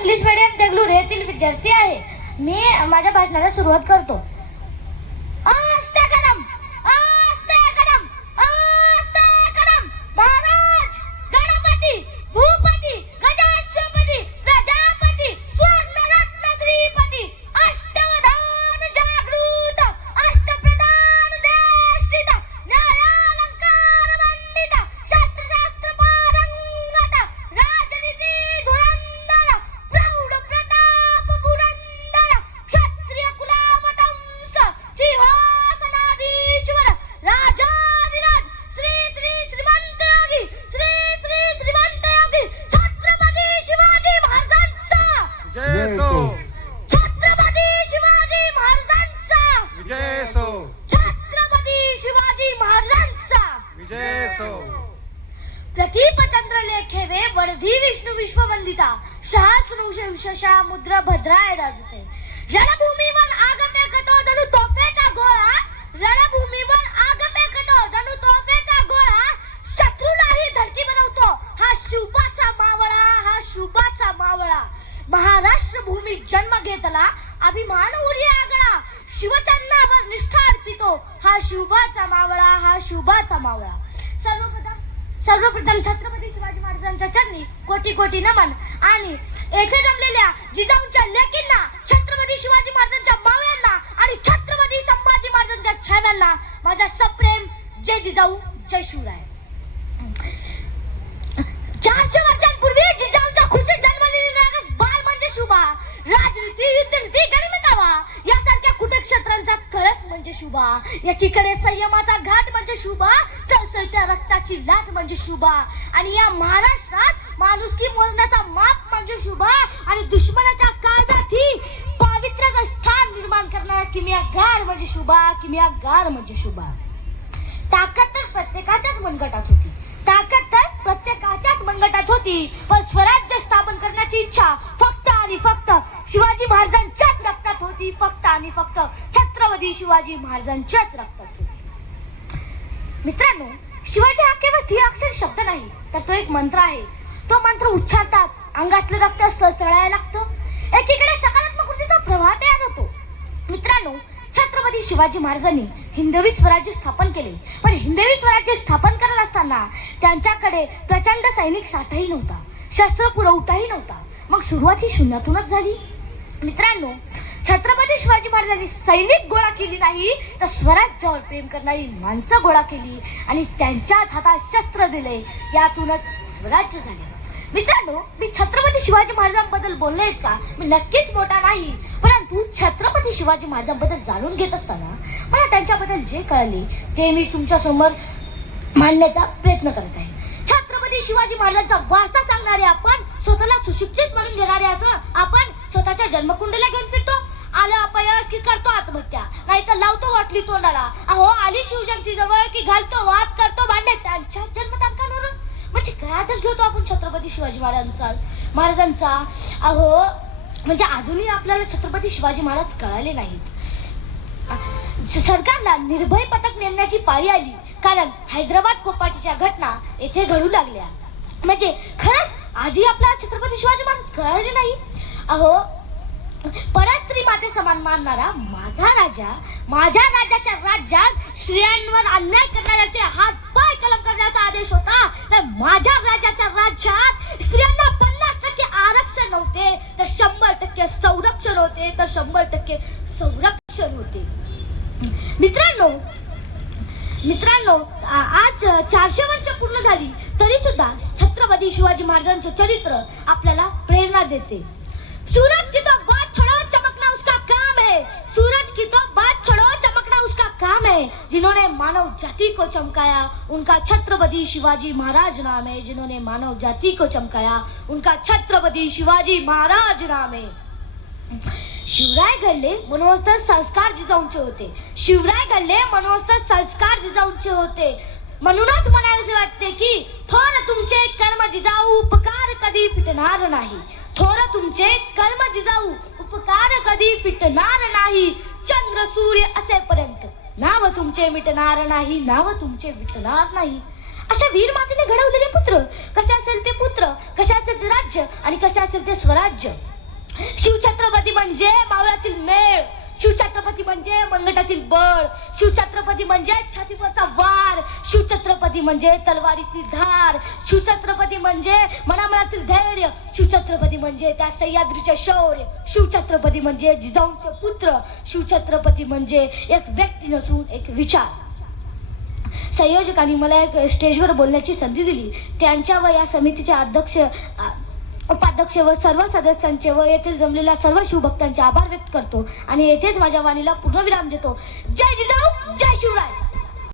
English medium Deglur येथील विद्यार्थी आहे. मी माझ्या भाषणाला सुरुवात करतो. आस्ते कदम, आस्ते कदम, आस्ते कदम. महाराज, गणपती, भूपती, गजाश्वपती, प्रजापती, स्वर्णरत्न श्रीपती, अष्टवधान जागृत, अष्टप्रधान देशस्थित, न्यायालंकार मंडित, शास्त्र पारंगत, राजनीती धुरंधर, प्रौढ प्रताप पुरंदर, क्षत्रिय कुलावतंस, सिंहासनाधीश्वर, राजाधिराज, श्री श्री श्रीमंत योगी, श्री श्री श्रीमंत योगी छत्रपती शिवाजी महाराजांचा विजय सो, छत्रपती शिवाजी महाराजांचा विजय सो, छत्रपती शिवाजी महाराजांचा विजय सो. प्रतीपचंद्र लेखेवे वर्धी विष्णू विश्ववंदिता सहस्नु शशा मुद्र भद्राय राजते. रणभूमीवर आग फेकतो जणू तोफेचा गोळा, रणभूमीवर आग फेकतो जणू तोफेचा गोळा, शत्रूलाही धडकी बनवतो हा शुभाचा मावळा, हा शुभाचा मावळा. महाराष्ट्र भूमीत जन्म घेतला अभिमान उरी आगळा, शिवचरणावर निष्ठा अर्पितो हा शुभाचा मावळा, हा शुभाचा मावळा. सर्वप्रथम छत्रपती शिवाजी महाराजांच्या चरणी कोटी कोटी नमन. आणि येथे जमलेल्या जिजाऊंच्या लेकींना, छत्रपती शिवाजी महाराजांच्या मावळ्यांना आणि छत्रपती संभाजी महाराजांच्या छाव्यांना माझा सप्रेम जय जिजाऊ, जय शिवराय. 400 वर्षांपूर्वी जिजाऊंच्या खुशीत जन्मलेली नागस बाल म्हणजे शुभा, राजनीती, युद्धनीती, गणिमिकावा यासारख्या कुटक्षेत्रांचा कळस म्हणजे शुभा, एकीकडे संयमाचा घाट म्हणजे शुभा, सळसळत्या रक्ताची लाट म्हणजे शुभा, आणि या महाराष्ट्रात माणुसकी मोजण्याचा माप म्हणजे शुभा, आणि दुश्मनाच्या काळजातही पावित्र्याचं स्थान निर्माण करणारा किमयागार म्हणजे शुभा, किमयागार म्हणजे शुभा. ताकद तर प्रत्येकाच्याच मनगटात होती, ताकद तर प्रत्येकाच्याच मनगटात होती, पण स्वराज्य स्थापन करण्याची इच्छा फक्त आणि फक्त शिवाजी महाराजांच्याच रक्तात होती, फक्त आणि फक्त छत्रपती शिवाजी महाराजांच्याच रक्तात होती. मित्रांनो, शिवाजी हा केवळ तीन शब्द नाही, तर तो एक मंत्र आहे. तो मंत्र उच्चारताच अंगातलं रक्त सळसळायला लागतं, एकीकडे सकारात्मक ऊर्जेचा प्रवाह तयार होतो. मित्रांनो, छत्रपती शिवाजी महाराजांनी हिंदवी स्वराज्य स्थापन केले, पण हिंदवी स्वराज्य स्थापन करत असताना त्यांच्याकडे प्रचंड सैनिक साठाही नव्हता, शस्त्र पुरवठाही नव्हता. मग सुरुवात ही शून्यातूनच झाली. मित्रांनो, छत्रपती शिवाजी महाराजांनी सैनिक गोळा केली नाही, तर स्वराज्यावर प्रेम करणारी माणसं गोळा केली आणि त्यांच्याच हातात शस्त्र दिले, यातूनच स्वराज्य झाले. मित्रांनो, मी छत्रपती शिवाजी महाराजांबद्दल बोलले आहेत का? मी नक्कीच मोठा नाही, परंतु छत्रपती शिवाजी महाराजांबद्दल जाणून घेत असताना मला त्यांच्याबद्दल जे कळले ते मी तुमच्या समोर मांडण्याचा प्रयत्न करत आहे. छत्रपती शिवाजी महाराजांचा वारसा सांगणारे आपण, स्वतःला सुशिक्षित म्हणून घेणारे आपण स्वतःच्या जन्मकुंडीला घेऊन फिरतो. आलं अपयश की करतो आत्महत्या, नाही तर लावतो वाटली तोंडाला. अहो, आली शिवजयंती जवळ की घालतो वाद, करतो भांडे त्यांच्या जन्मतारखांवरून. म्हणजे काय आदर्श घेतो आपण छत्रपती शिवाजी महाराजांचा. अहो, म्हणजे अजूनही आपल्याला छत्रपती शिवाजी महाराज कळाले नाहीत. सरकारला निर्भय पथक नेमण्याची पाळी आली, कारण हैदराबाद कोपाटीच्या घटना येथे घडू लागल्या. म्हणजे खरंच आजही आपल्याला छत्रपती शिवाजी महाराज कळाले नाही. अहो, परस्त्री माते समान मानणारा माझा राजा, माझ्या राजाच्या राज्यात स्त्रियांवर अन्याय करणाऱ्याचे हात पाय कलम करण्याचा आदेश होता, तर माझ्या राजाच्या राज्यात स्त्रियांना 50% आरक्षण नव्हते, तर 100% संरक्षण होते, तर 100% संरक्षण होते. मित्रांनो, आज 400 वर्ष पूर्ण झाली तरी सुद्धा छत्रपती शिवाजी महाराजांचे चरित्र आपल्याला प्रेरणा देते. सूरज की तो बात छोड़ो, चमकना उसका काम है. सूरज की तो बात छोड़ो, चमकना उसका काम है. जिन्होंने मानव जाति को चमकाया उनका छत्रपती शिवाजी महाराज नाम है. जिन्होंने मानव जाति को चमकाया उनका छत्रपती शिवाजी महाराज नाम है. शिवराय घडले म्हणूनच तर संस्कार जिजाऊंचे होते. शिवराय घडले म्हणूनच तर संस्कार जिजाऊंचे होते. म्हणूनच म्हणायचे वाटते की थोर तुमचे कर्म जिजाऊ, उपकार कधी फिटणार नाही. थोर तुमचे कर्म जिजाऊ, उपकार कधी फिटणार नाही. चंद्र सूर्य असेपर्यंत नाव तुमचे मिटणार नाही, नाव तुमचे मिटणार नाही. अशा वीर मातेने घडवलेले पुत्र, कसे असेल ते पुत्र, कसे असेल ते राज्य आणि कसे असेल ते स्वराज्य. शिवछत्रपती म्हणजे मावळातील मेळ, शिवछत्रपती म्हणजे मनगटातील बळ, शिवछत्रपती म्हणजे छातीवरचा वार, शिवछत्रपती म्हणजे तलवारीची धार, शिवछत्रपती म्हणजे मनामनातील धैर्य, शिवछत्रपती म्हणजे त्या सह्याद्रीचे शौर्य, शिवछत्रपती म्हणजे जिजाऊंचे पुत्र, शिवछत्रपती म्हणजे एक व्यक्ती नसून एक विचार. संयोजकांनी मला एक स्टेजवर बोलण्याची संधी दिली. त्यांच्या व या समितीचे उपाध्यक्ष व सर्व सदस्यांचे व येथील जमलेल्या सर्व शिवभक्तांचे आभार व्यक्त करतो आणि येथेच माझ्या वाणीला पूर्णविराम देतो. जय जिजाऊ, जय शिवराय.